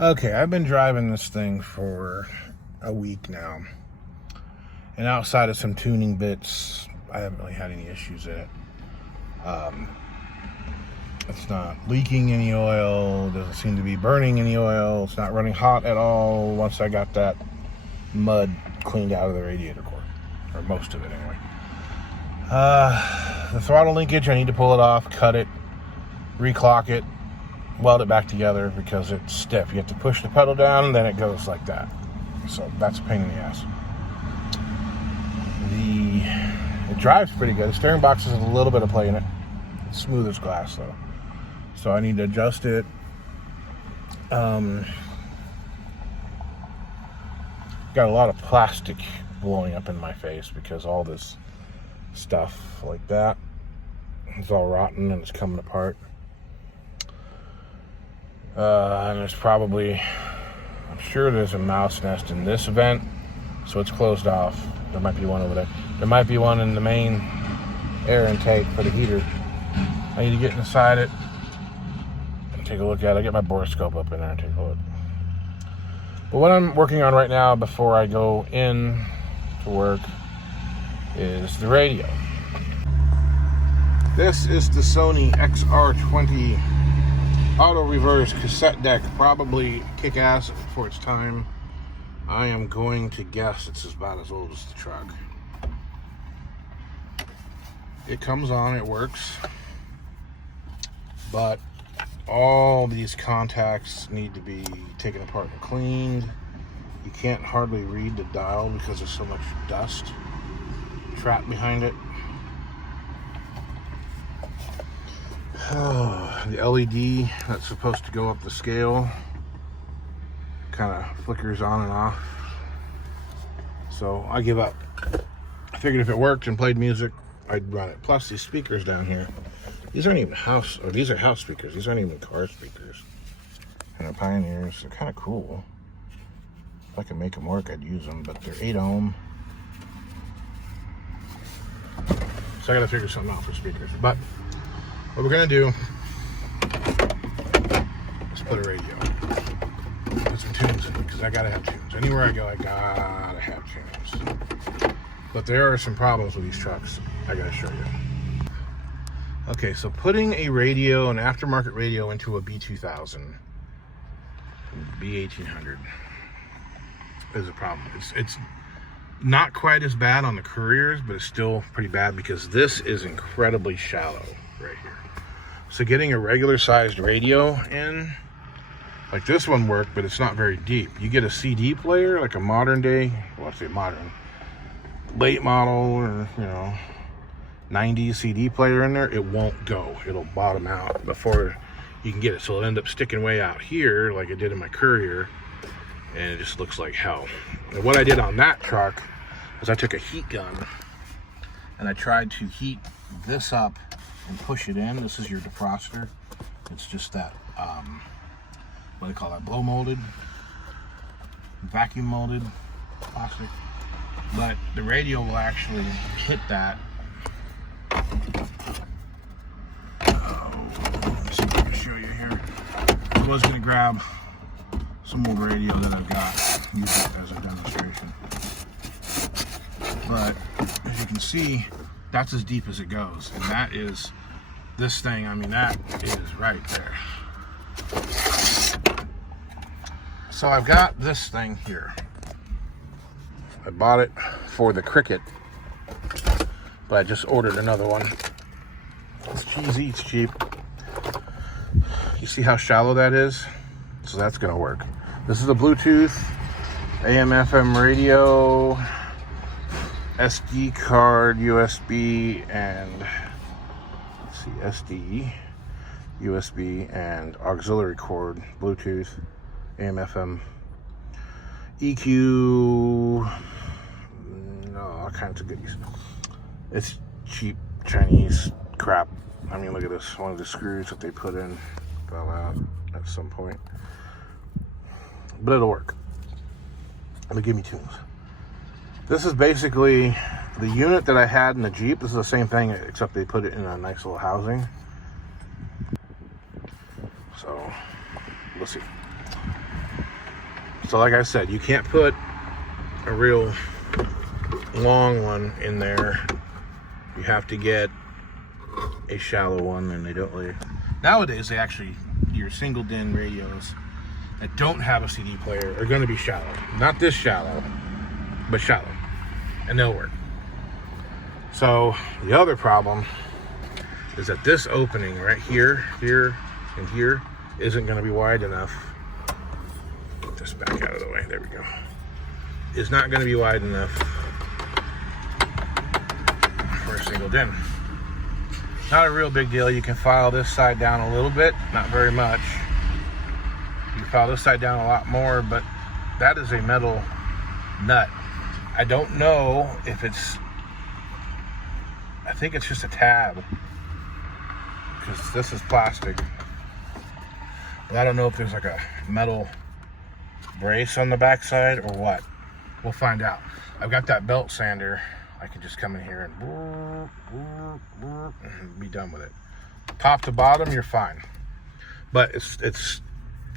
Okay, I've been driving this thing for a week now. And outside of some tuning bits, I haven't really had any issues in it. It's not leaking any oil, doesn't seem to be burning any oil, it's not running hot at all once I got that mud cleaned out of the radiator core. Or most of it anyway. The throttle linkage, I need to pull it off, cut it, reclock it, weld it back together because it's stiff. You have to push the pedal down and then it goes like that. So that's a pain in the ass. It drives pretty good. The steering box has a little bit of play in it. It's smooth as glass though. So I need to adjust it. Got a lot of plastic blowing up in my face because all this stuff like that is all rotten and it's coming apart. And there's probably, I'm sure there's a mouse nest in this vent, so it's closed off. There might be one over there. There might be one in the main air intake for the heater. I need to get inside it and take a look at it. Get my borescope up in there and take a look. But what I'm working on right now before I go in to work is the radio. This is the Sony XR20 auto reverse cassette deck, probably kick ass for its time. I am going to guess it's about as old as the truck. It comes on, it works, but all these contacts need to be taken apart and cleaned. You can't hardly read the dial because there's so much dust trapped behind it. The LED that's supposed to go up the scale kind of flickers on and off. So I give up. I figured if it worked and played music, I'd run it. Plus these speakers down here, these aren't even house, or these are house speakers. These aren't even car speakers. And they're Pioneers. They're kind of cool. If I could make them work, I'd use them, but they're 8 ohm. So I gotta figure something out for speakers. But what we're gonna do is put a radio, put some tunes in it, because I gotta have tunes. Anywhere I go, I gotta have tunes. But there are some problems with these trucks I gotta show you. Okay, so putting a radio, an aftermarket radio, into a B2000, B1800 is a problem. It's not quite as bad on the Couriers, but it's still pretty bad because this is incredibly shallow right here. So getting a regular sized radio in, like this one worked, but it's not very deep. You get a CD player, like a modern day, well, I say modern, late model or, 90s CD player in there, it won't go. It'll bottom out before you can get it. So it'll end up sticking way out here like it did in my Courier, and it just looks like hell. And what I did on that truck is I took a heat gun and I tried to heat this up and push it in. This is your defroster. It's just that, what do they call that? Blow molded, vacuum molded plastic. But the radio will actually hit that. Let's see if I can show you here. I was going to grab some old radio that I've got, use it as a demonstration. But as you can see, that's as deep as it goes. And that is, this thing, I mean, that is right there. So I've got this thing here. I bought it for the Cricket, but I just ordered another one. It's cheesy, it's cheap. You see how shallow that is? So that's gonna work. This is a Bluetooth, AM, FM radio, SD card, USB, and let's see, SD, USB, and auxiliary cord, Bluetooth, AM, FM, EQ, all kinds of goodies. It's cheap Chinese crap. I mean, look at this. One of the screws that they put in fell out at some point. But it'll work. It'll give me tunes. This is basically the unit that I had in the Jeep. This is the same thing, except they put it in a nice little housing. So, we'll see. So like I said, you can't put a real long one in there. You have to get a shallow one, and they don't really. Nowadays, they actually, your single DIN radios that don't have a CD player are going to be shallow. Not this shallow, but shallow, and they'll work. So the other problem is that this opening right here, here, and here isn't going to be wide enough. Just back out of the way. There we go. Is not going to be wide enough for a single DIN. Not a real big deal. You can file this side down a little bit, not very much. You can file this side down a lot more, but that is a metal nut. I don't know if it's, I think it's just a tab, because this is plastic. But I don't know if there's like a metal brace on the backside or what. We'll find out. I've got that belt sander. I can just come in here and be done with it. Top to bottom, you're fine. But it's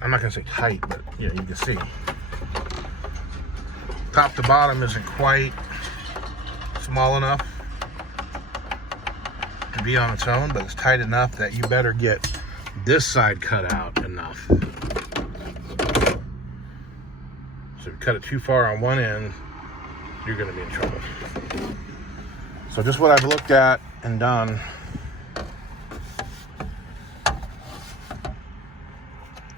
I'm not gonna say tight, but you know, you can see. Top to bottom isn't quite small enough to be on its own, but it's tight enough that you better get this side cut out enough. So if you cut it too far on one end, you're gonna be in trouble. So just what I've looked at and done.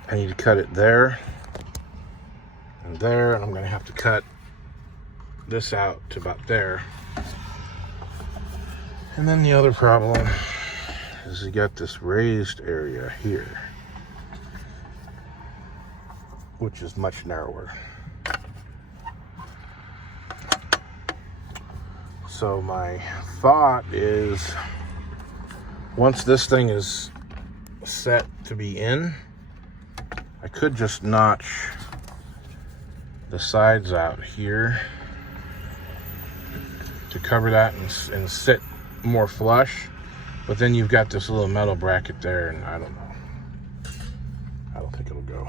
I need to cut it there and there, and I'm gonna have to cut this out to about there. And then the other problem is you got this raised area here, which is much narrower. So my thought is, once this thing is set to be in, I could just notch the sides out here to cover that and sit more flush. But then you've got this little metal bracket there, and I don't know. I don't think it'll go.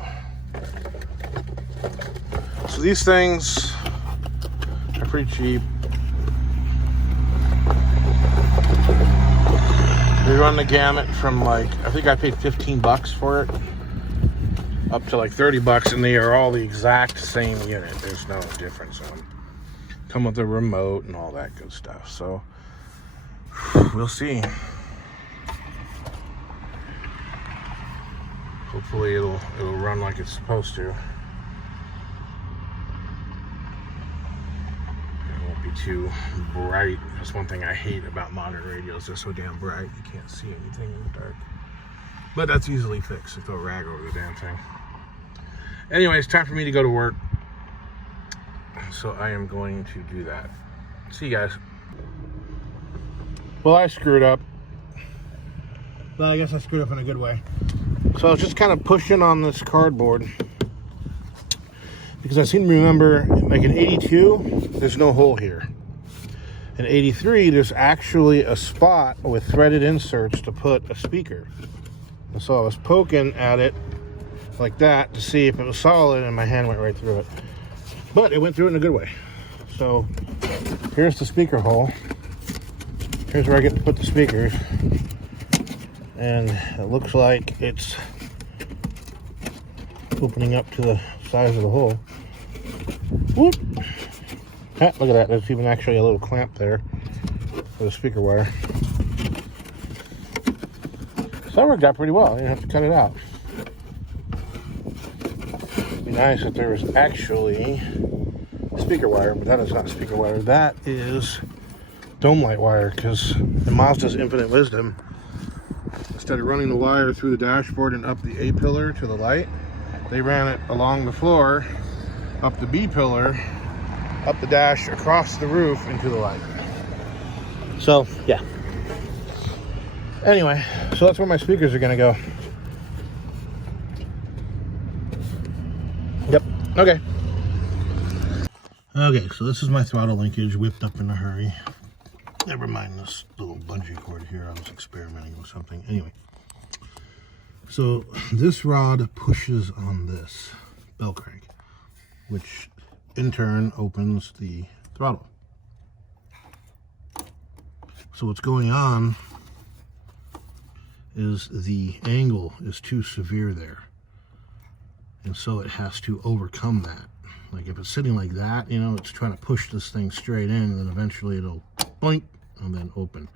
So these things are pretty cheap. They run the gamut from, like, I think I paid 15 bucks for it, up to like 30 bucks, and they are all the exact same unit. There's no difference on them. Come with a remote and all that good stuff. So we'll see. Hopefully it'll run like it's supposed to. Too bright. That's one thing I hate about modern radios. They're so damn bright you can't see anything in the dark. But that's easily fixed. Throw a rag over the damn thing. Anyway, it's time for me to go to work. So I am going to do that. See you guys. Well, I screwed up. Well, I guess I screwed up in a good way. So I was just kind of pushing on this cardboard, because I seem to remember, like in 82, there's no hole here. In 83, there's actually a spot with threaded inserts to put a speaker. And so I was poking at it like that to see if it was solid, and my hand went right through it. But it went through it in a good way. So here's the speaker hole. Here's where I get to put the speakers. And it looks like it's opening up to the size of the hole. Whoop. Ah, look at that. There's even actually a little clamp there for the speaker wire. So that worked out pretty well. You didn't have to cut it out. It'd be nice if there was actually speaker wire, but that is not speaker wire. That is dome light wire, because in Mazda's infinite wisdom, instead of running the wire through the dashboard and up the A pillar to the light, they ran it along the floor, up the B pillar, up the dash, across the roof, into the light. So, yeah. Anyway, so that's where my speakers are gonna go. Yep, okay. Okay, so this is my throttle linkage whipped up in a hurry. Never mind this little bungee cord here. I was experimenting with something. Anyway, so this rod pushes on this bell crank. which in turn opens the throttle. So what's going on is the angle is too severe there. And so it has to overcome that. Like if it's sitting like that, you know, it's trying to push this thing straight in, and then eventually it'll blink and then open.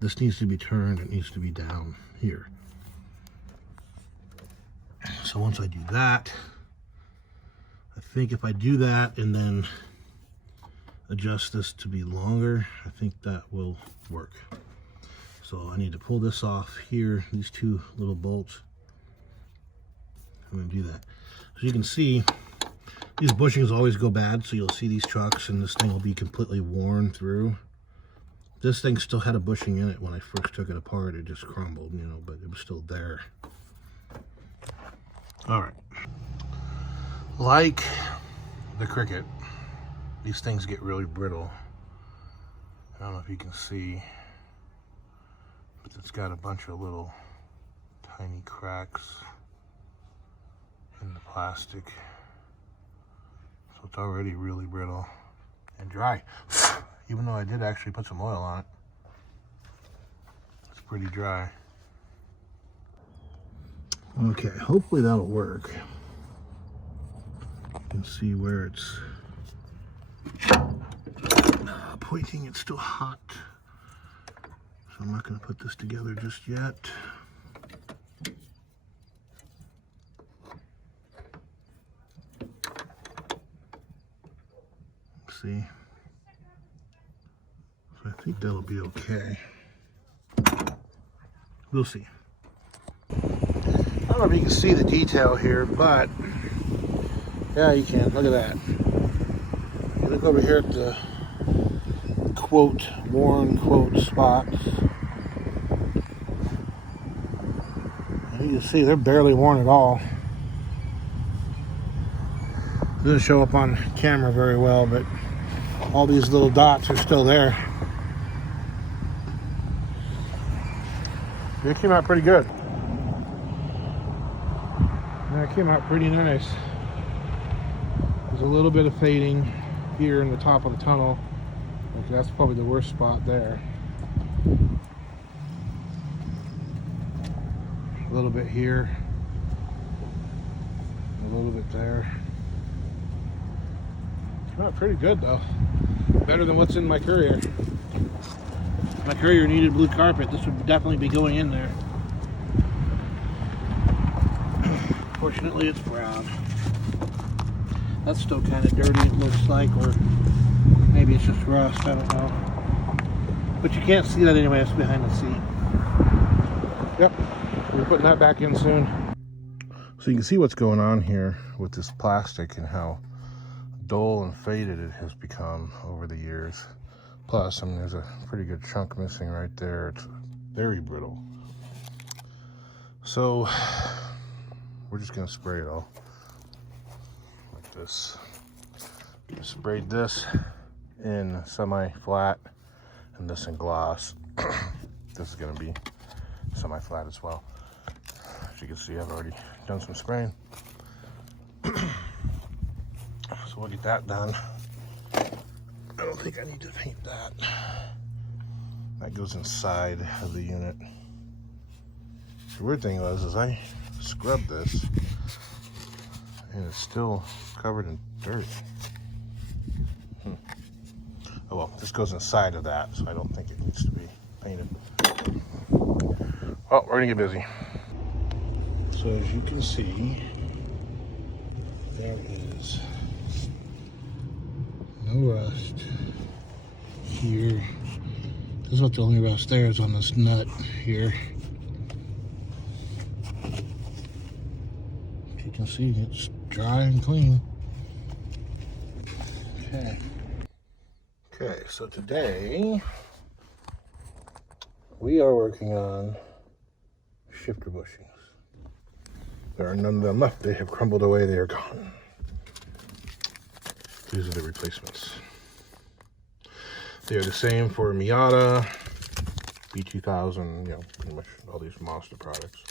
This needs to be turned, it needs to be down here. So once I do that, I think if I do that and then adjust this to be longer, I think that will work. So I need to pull this off here, these two little bolts. I'm going to do that. As you can see, these bushings always go bad, so you'll see these trucks and this thing will be completely worn through. This thing still had a bushing in it when I first took it apart. It just crumbled, you know, but it was still there. All right. Like the Cricket, these things get really brittle. I don't know if you can see, but it's got a bunch of little tiny cracks in the plastic. So it's already really brittle and dry. Even though I did actually put some oil on it. It's pretty dry. Okay, hopefully that'll work. You can see where it's pointing. It's still hot. So I'm not going to put this together just yet. See? So I think that'll be okay. We'll see. I don't know if you can see the detail here, but yeah, you can. Look at that. You look over here at the quote, worn quote spots. And you can see they're barely worn at all. It doesn't show up on camera very well, but all these little dots are still there. It came out pretty good. It came out pretty nice. There's a little bit of fading here in the top of the tunnel. Like that's probably the worst spot there. A little bit here. A little bit there. Came out pretty good though. Better than what's in my Courier. My Courier needed blue carpet. This would definitely be going in there. Fortunately, it's brown. That's still kind of dirty, it looks like, or maybe it's just rust, I don't know. But you can't see that anyway, it's behind the seat. Yep, we're putting that back in soon. So you can see what's going on here with this plastic and how dull and faded it has become over the years. Plus, I mean, there's a pretty good chunk missing right there. It's very brittle. So we're just gonna spray it all like this. Sprayed this in semi-flat and this in gloss. This is gonna be semi-flat as well. As you can see, I've already done some spraying. So we'll get that done. I don't think I need to paint that. That goes inside of the unit. The weird thing is I scrubbed this and it's still covered in dirt. Oh well, this goes inside of that, so I don't think it needs to be painted. Well, we're gonna get busy. So as you can see, there is no rust here. This is what the only rust there is on this nut here. You can see it's dry and clean. Okay, so today we are working on shifter bushings. There are none of them left. They have crumbled away. They are gone. These are the replacements. They are the same for Miata, B2000, you know, pretty much all these Mazda products.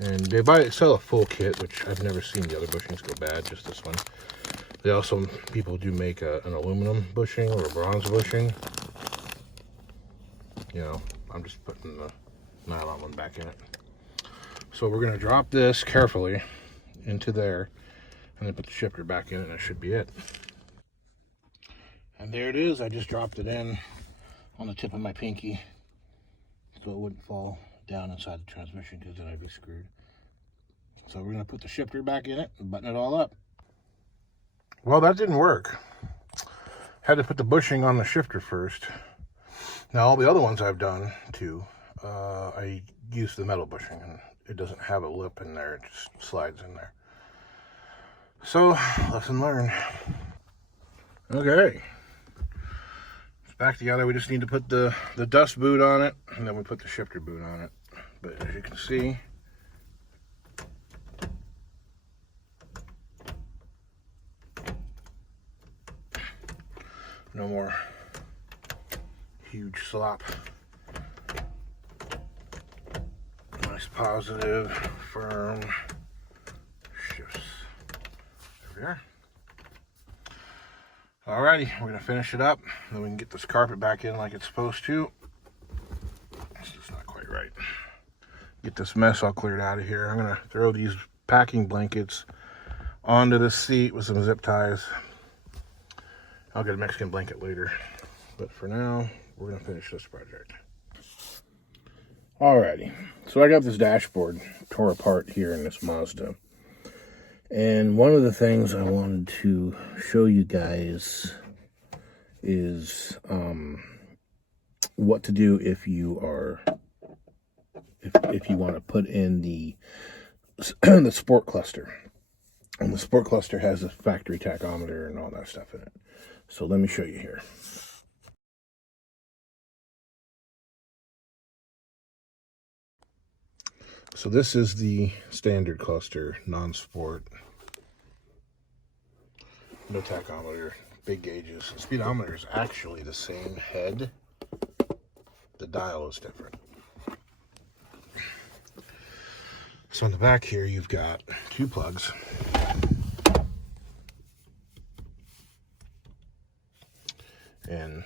And they sell a full kit, which I've never seen the other bushings go bad, just this one. They also, people do make an aluminum bushing or a bronze bushing. You know, I'm just putting the nylon one back in it. So we're gonna drop this carefully into there and then put the shifter back in, and that should be it. And there it is. I just dropped it in on the tip of my pinky so it wouldn't fall down inside the transmission, because then I'd be screwed. So we're gonna put the shifter back in it and button it all up. Well, that didn't work. Had to put the bushing on the shifter first. Now all the other ones I've done too, I use the metal bushing, and it doesn't have a lip in there, it just slides in there. So, lesson learned. Okay. It's back together. We just need to put the dust boot on it, and then we put the shifter boot on it. But as you can see, no more huge slop. Nice, positive, firm shifts. There we are. Alrighty, we're gonna finish it up, then we can get this carpet back in like it's supposed to. It's just not quite right. Get this mess all cleared out of here. I'm gonna throw these packing blankets onto the seat with some zip ties. I'll get a Mexican blanket later, but for now, we're gonna finish this project. Alrighty, so I got this dashboard tore apart here in this Mazda. And one of the things I wanted to show you guys is what to do if you are, if you want to put in the the sport cluster. And the sport cluster has a factory tachometer and all that stuff in it. So let me show you here. So this is the standard cluster, non-sport. No tachometer, big gauges. The speedometer is actually the same head. The dial is different. So in the back here, you've got two plugs. And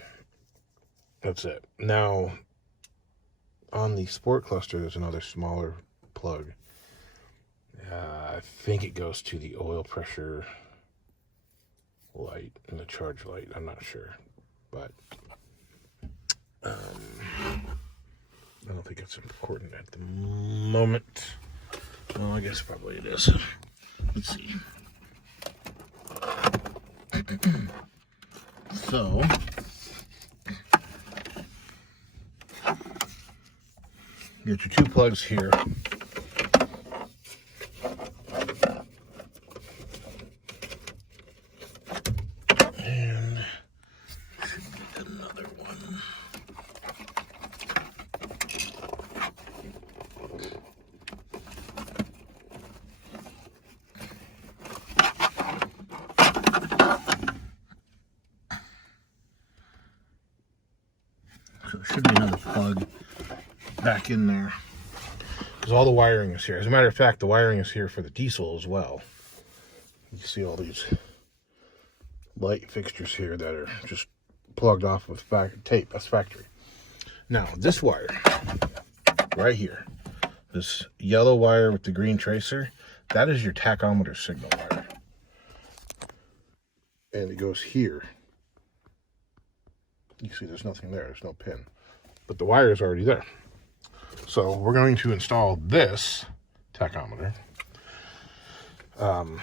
that's it. Now, on the sport cluster, there's another smaller plug. I think it goes to the oil pressure light and the charge light. I'm not sure, but I don't think it's important at the moment. Well, I guess probably it is. Let's see. So you get your two plugs here. And should get another one. So there should be another plug back in there, because all the wiring is here. As a matter of fact, the wiring is here for the diesel as well. You can see all these light fixtures here that are just plugged off with tape. That's factory. Now this wire right here, this yellow wire with the green tracer, that is your tachometer signal wire, and it goes here. You see there's nothing there, there's no pin, but the wire is already there. So we're going to install this tachometer, and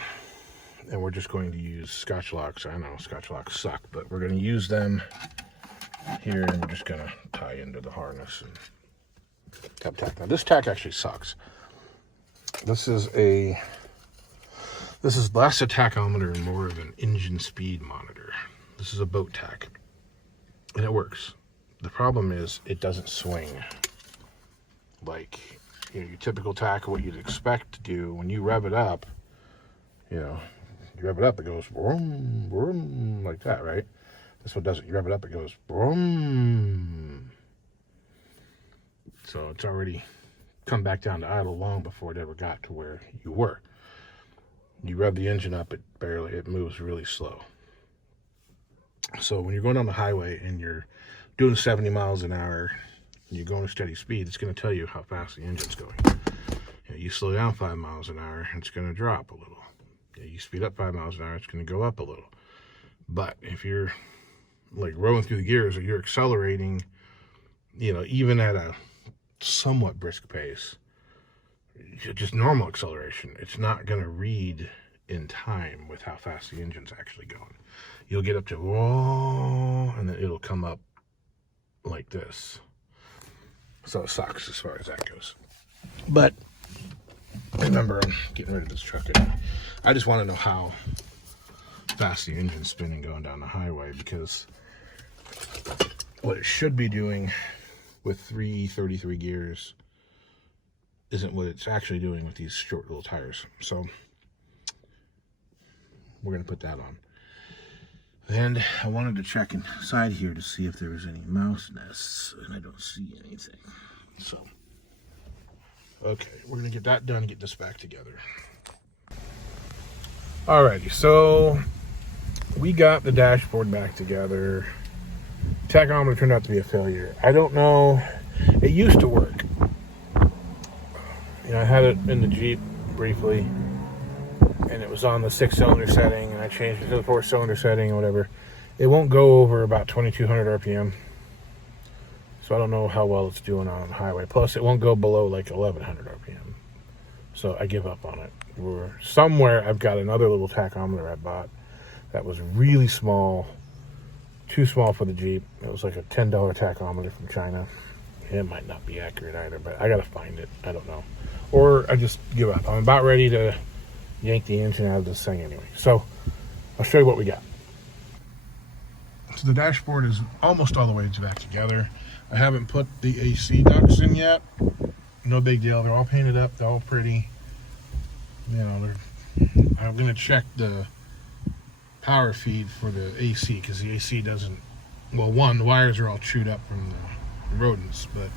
we're just going to use Scotch locks. I know Scotch locks suck, but we're going to use them here, and we're just going to tie into the harness and have tack. Now this tack actually sucks. This is less a tachometer and more of an engine speed monitor. This is a boat tack, and it works. The problem is it doesn't swing like, you know, your typical tack, what you'd expect to do. When you rev it up, you know, you rev it up, it goes vroom, vroom, like that, right? This one doesn't. You rev it up, it goes vroom. So it's already come back down to idle long before it ever got to where you were. You rev the engine up, it moves really slow. So when you're going down the highway and you're doing 70 miles an hour, and you're going at steady speed, it's going to tell you how fast the engine's going. You slow down 5 miles an hour, it's going to drop a little. You speed up 5 miles an hour, it's going to go up a little. But if you're like rolling through the gears, or you're accelerating, even at a somewhat brisk pace, just normal acceleration, it's not going to read in time with how fast the engine's actually going. You'll get up to whoa, and then it'll come up like this. So it sucks as far as that goes. But remember, I'm getting rid of this truck anyway. I just want to know how fast the engine's spinning going down the highway, because what it should be doing with 333 gears isn't what it's actually doing with these short little tires. So we're going to put that on. And I wanted to check inside here to see if there was any mouse nests, and I don't see anything. So, okay, we're going to get that done, get this back together. Alrighty, so we got the dashboard back together. Tachometer turned out to be a failure. I don't know. It used to work. I had it in the Jeep briefly, and it was on the 6-cylinder setting, and I changed it to the 4-cylinder setting or whatever. It won't go over about 2,200 RPM. So I don't know how well it's doing on the highway. Plus, it won't go below like 1,100 RPM. So I give up on it. Somewhere I've got another little tachometer I bought that was really small, too small for the Jeep. It was like a $10 tachometer from China. It might not be accurate either, but I gotta find it. I don't know. Or I just give up. I'm about ready to yank the engine out of this thing anyway. So I'll show you what we got. So the dashboard is almost all the way back together. I haven't put the AC ducts in yet. No big deal. They're all painted up. They're all pretty. I'm gonna check the power feed for the AC, because the AC doesn't. Well, the wires are all chewed up from the rodents, but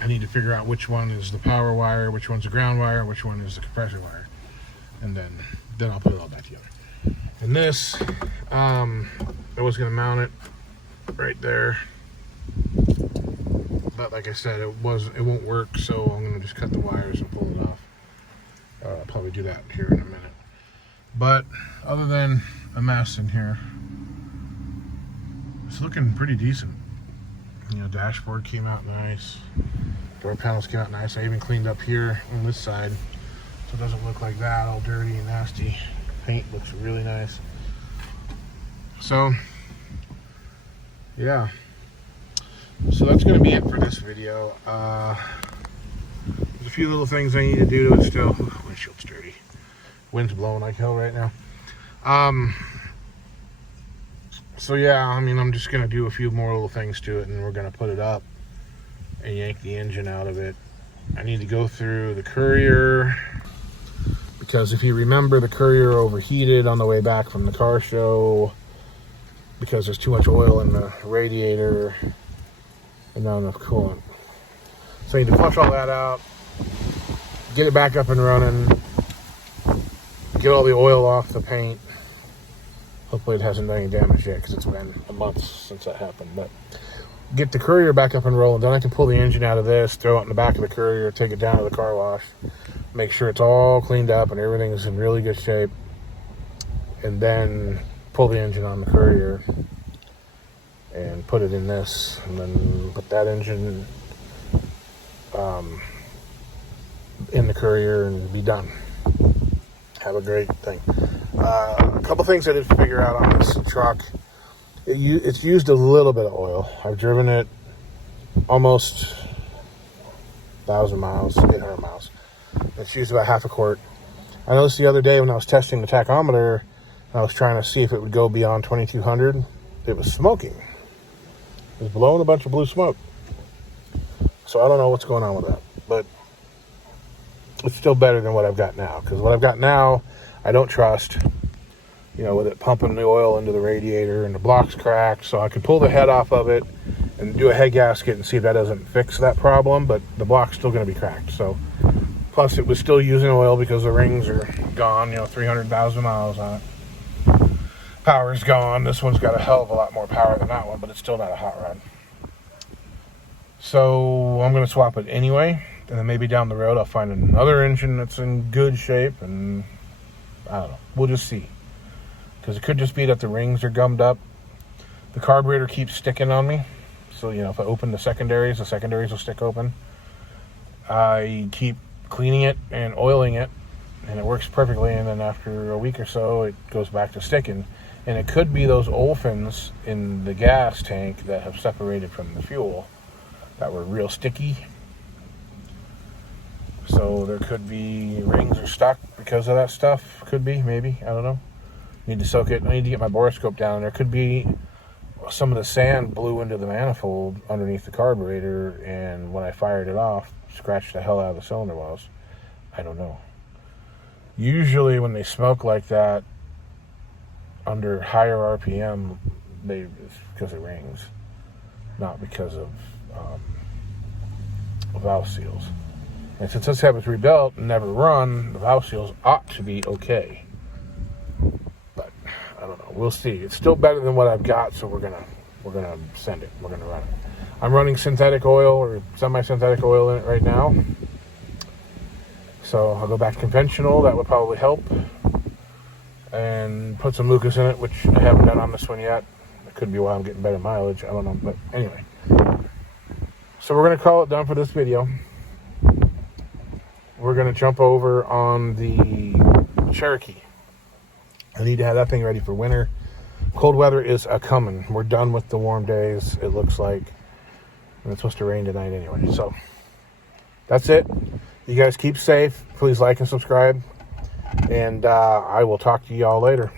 I need to figure out which one is the power wire, which one's the ground wire, which one is the compressor wire, and then I'll put it all back together. And this, I was gonna mount it right there, but like I said, it won't work, so I'm gonna just cut the wires and pull it off. I'll probably do that here in a minute. But other than a mess in here, it's looking pretty decent. Dashboard came out nice. Door panels came out nice. I even cleaned up here on this side, so it doesn't look like that, all dirty and nasty. Paint looks really nice. So, yeah. So that's going to be it for this video. There's a few little things I need to do to it still. Ooh, windshield's dirty. Wind's blowing like hell right now. So yeah, I'm just going to do a few more little things to it, and we're going to put it up and yank the engine out of it. I need to go through the Courier, because if you remember, the Courier overheated on the way back from the car show because there's too much oil in the radiator and not enough coolant. So I need to flush all that out, get it back up and running, get all the oil off the paint. Hopefully it hasn't done any damage yet, because it's been a month since that happened. But get the Courier back up and rolling. Then I can pull the engine out of this, throw it in the back of the Courier, take it down to the car wash, make sure it's all cleaned up and everything's in really good shape, and then pull the engine on the Courier and put it in this, and then put that engine in the Courier and be done. Have a great thing. A couple things I did figure out on this truck. It's used a little bit of oil. I've driven it almost 1,000 miles, 800 miles. It's used about half a quart. I noticed the other day when I was testing the tachometer, I was trying to see if it would go beyond 2,200. It was smoking. It was blowing a bunch of blue smoke. So I don't know what's going on with that. But it's still better than what I've got now. Because what I've got now, I don't trust. With it pumping the oil into the radiator, and the block's cracked, so I could pull the head off of it and do a head gasket and see if that doesn't fix that problem, but the block's still going to be cracked. So, plus it was still using oil because the rings are gone, 300,000 miles on it. Power's gone. This one's got a hell of a lot more power than that one, but it's still not a hot rod. So I'm going to swap it anyway, and then maybe down the road I'll find another engine that's in good shape, and I don't know. We'll just see. Because it could just be that the rings are gummed up. The carburetor keeps sticking on me. So, if I open the secondaries will stick open. I keep cleaning it and oiling it, and it works perfectly, and then after a week or so, it goes back to sticking. And it could be those olefins in the gas tank that have separated from the fuel that were real sticky. So there could be rings are stuck because of that stuff. Could be, maybe, I don't know. Need to soak it. I need to get my borescope down. There could be some of the sand blew into the manifold underneath the carburetor, and when I fired it off, scratched the hell out of the cylinder wells. I don't know. Usually when they smoke like that under higher RPM, it's because of rings, not because of valve seals. And since this habit's rebuilt and never run, the valve seals ought to be okay. But I don't know. We'll see. It's still better than what I've got, so we're gonna send it. We're gonna run it. I'm running synthetic oil or semi-synthetic oil in it right now. So I'll go back to conventional. That would probably help. And put some Lucas in it, which I haven't done on this one yet. It could be why I'm getting better mileage. I don't know. But anyway. So we're going to call it done for this video. We're going to jump over on the Cherokee. I need to have that thing ready for winter. Cold weather is a-coming. We're done with the warm days, it looks like. And it's supposed to rain tonight anyway. So that's it. You guys keep safe. Please like and subscribe. And I will talk to y'all later.